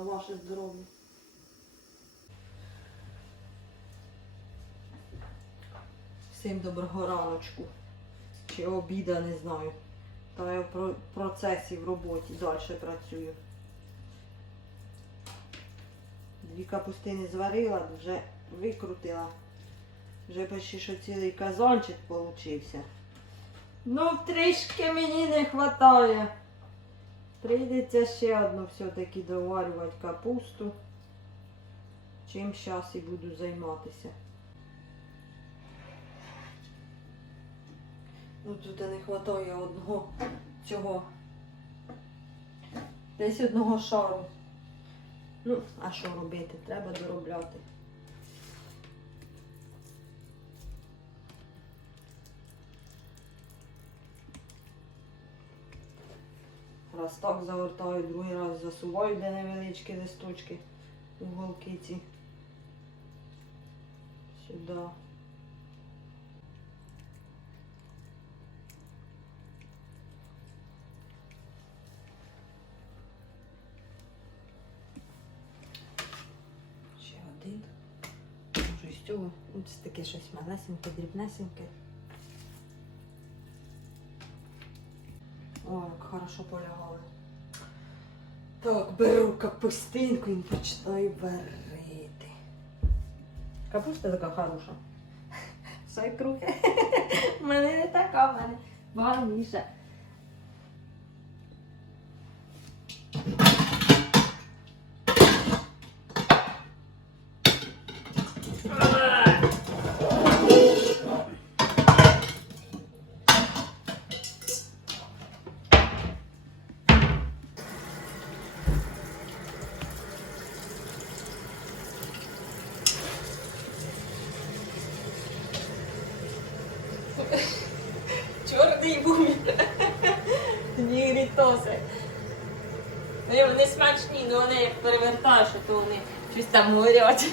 За ваше здоров'я. Всім доброго раночку. Чи обіда, не знаю. Та я в процесі в роботі далі працюю. Дві капустини зварила, вже викрутила. Вже почти що цілий казанчик получився. Ну, трішки мені не вистачає. Прийдеться ще одну все-таки доварювати капусту. Чим зараз і буду займатися. Ну тут не вистачає одного цього. Десь одного шару. Ну, а що робити? Треба доробляти. Раз так завертаю, другий раз засуваю, де невеличкі листочки, уголки ці. Сюди. Ще один. Може з цього. Ось таке щось малесеньке, дрібнесеньке. О, як хорошо полягали. Так, беру капустинку і починаю варити. Капуста така хороша. Сайкрухи. У мене не така, в мене гарніша. Нігрітоси. Ну, вони смачні, але вони як перевертаєш, то вони щось там горять.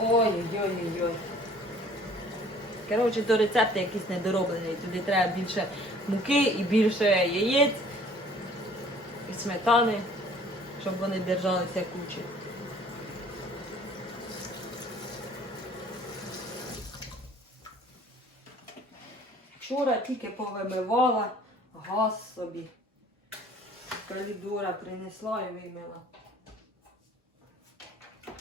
Ой-ой-ой-ой. Коротше, то рецепт якийсь недороблений. Туди треба більше муки і більше яєць і сметани, щоб вони держалися кучі. Вчора тільки повимивала газ собі. Калідора принесла і вимила.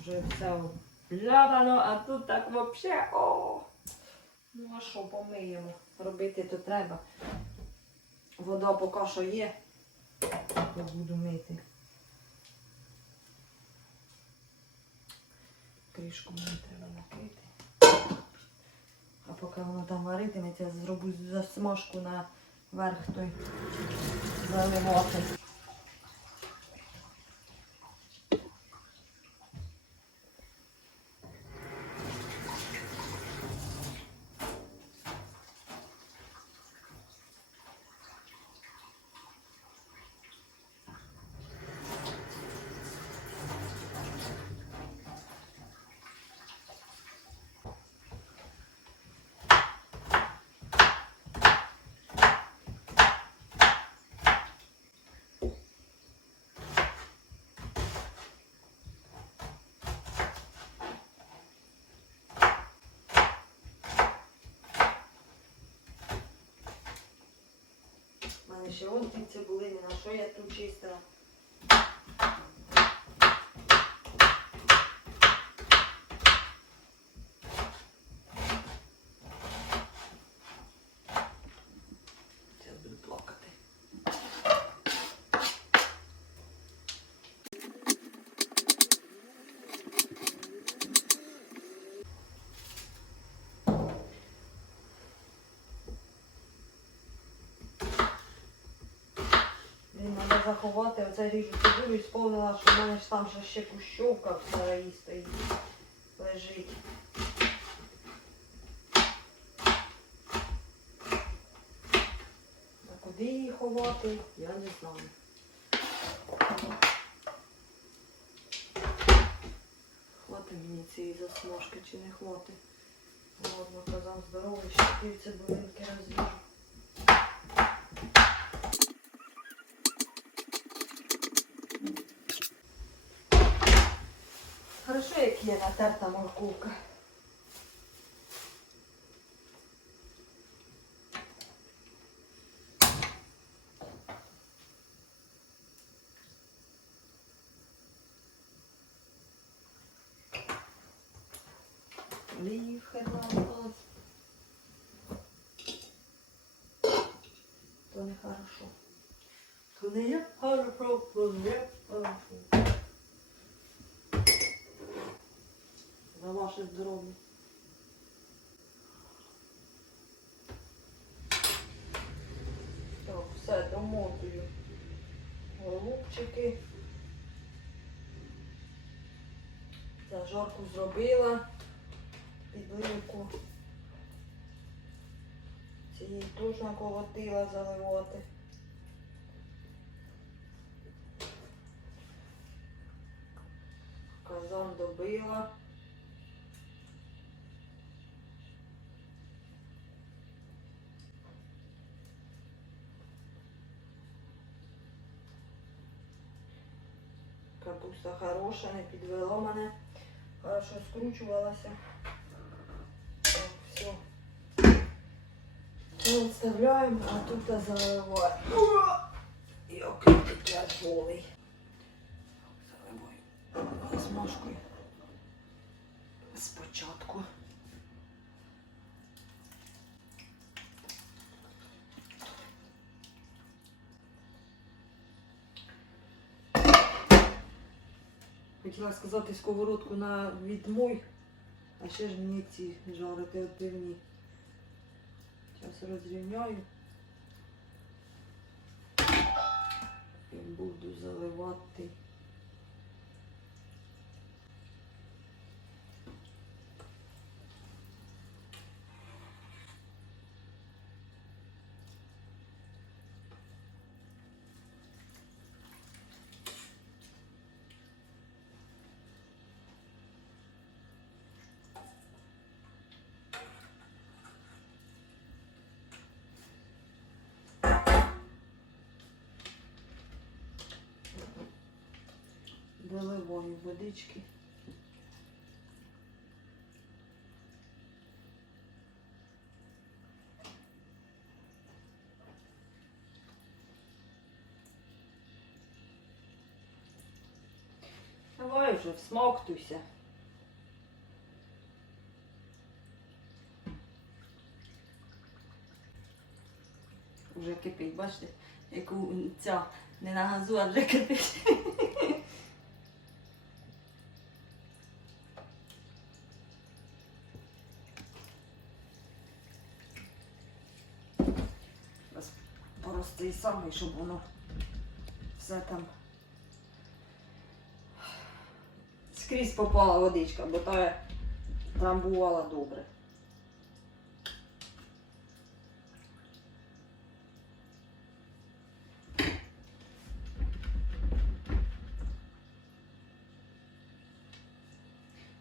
Вже все облядано, а тут так взагалі. О! Ну а що, помиємо. Робити то треба. Вода поки що є, то буду мити. Кришку мені треба накрити. А поки воно там варитиметься, зроблю засмажку на верх той заливати. Ще он були не на що я тут чистила. Зараз буду плакати. Блін, треба заховати, оце ріжу цибулю і сповнила, що в мене ж там же ще кущовка в сараї стоїть. Лежить. А куди її ховати, я не знаю. Хватить мені цієї засмажки чи не хватить. Ладно, казав здоровий, ще пів цибулинки розріжу. Є натерта морковка. Виїхала нас. То не хорошо. То не є хорошо, то не хорошо. За ваше здоров'я. Так, все, домотую. Голубчики. Зажарку зробила. Підливку. Цієї теж наколотила заливати. Казан добила. Капуста хороша, не підвела мене. Хорошо скручувалася. Так, все. Відставляємо, а тут заливаємо. Який ти тяжелий. Заливаю змашкою. Хотіла сказати сковородку на відмой, а ще ж мені ці жарити отбивні. Зараз розрівняю. І буду заливати. Доливаю водички. Давай вже всмоктуйся. Вже кипить, бачите, як у ця не на газу, а вже кипить. Зараз порости самий, щоб воно все там скрізь попала водичка, бо та трамбувала добре.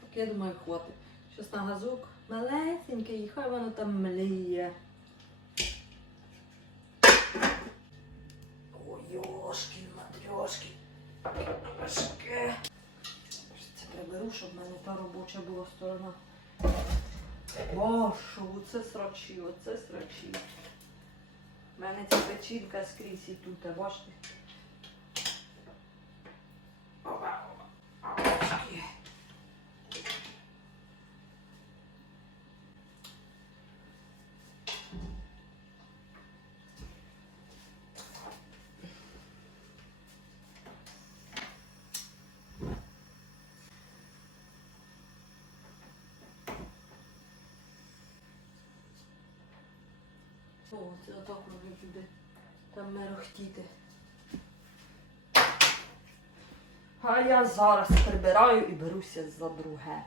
Так, я думаю, хватить. Щось на газок малесенький, і хай воно там мліє. Важке. Це приберу, щоб в мене та робоча була сторона. Боже, оце срачі, оце срачі. У мене ця печінка скрізь і тут, бачите? О, це отак воно буде там мерехтіти. А я зараз прибираю і беруся за друге.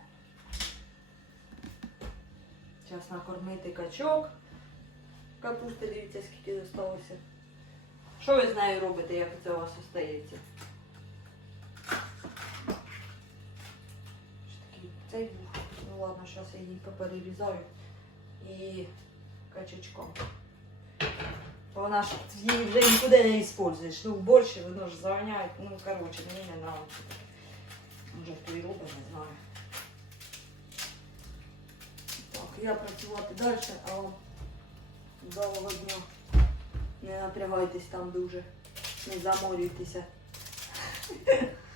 Зараз накормити качок. Капусти, дивіться, скільки залишилося. Що ви з нею робите, як це у вас остається? Цей був. Ну ладно, зараз я її поперерізаю і качечком то вона ж її вже нікуди не використовуєш. Ну, в борщі воно ж заганяє, ну коротше, мені не подобається. Може хто і робить, не знаю. Так, я працювати далі, а довго дня. Не напрягайтесь там дуже, не заморюйтеся.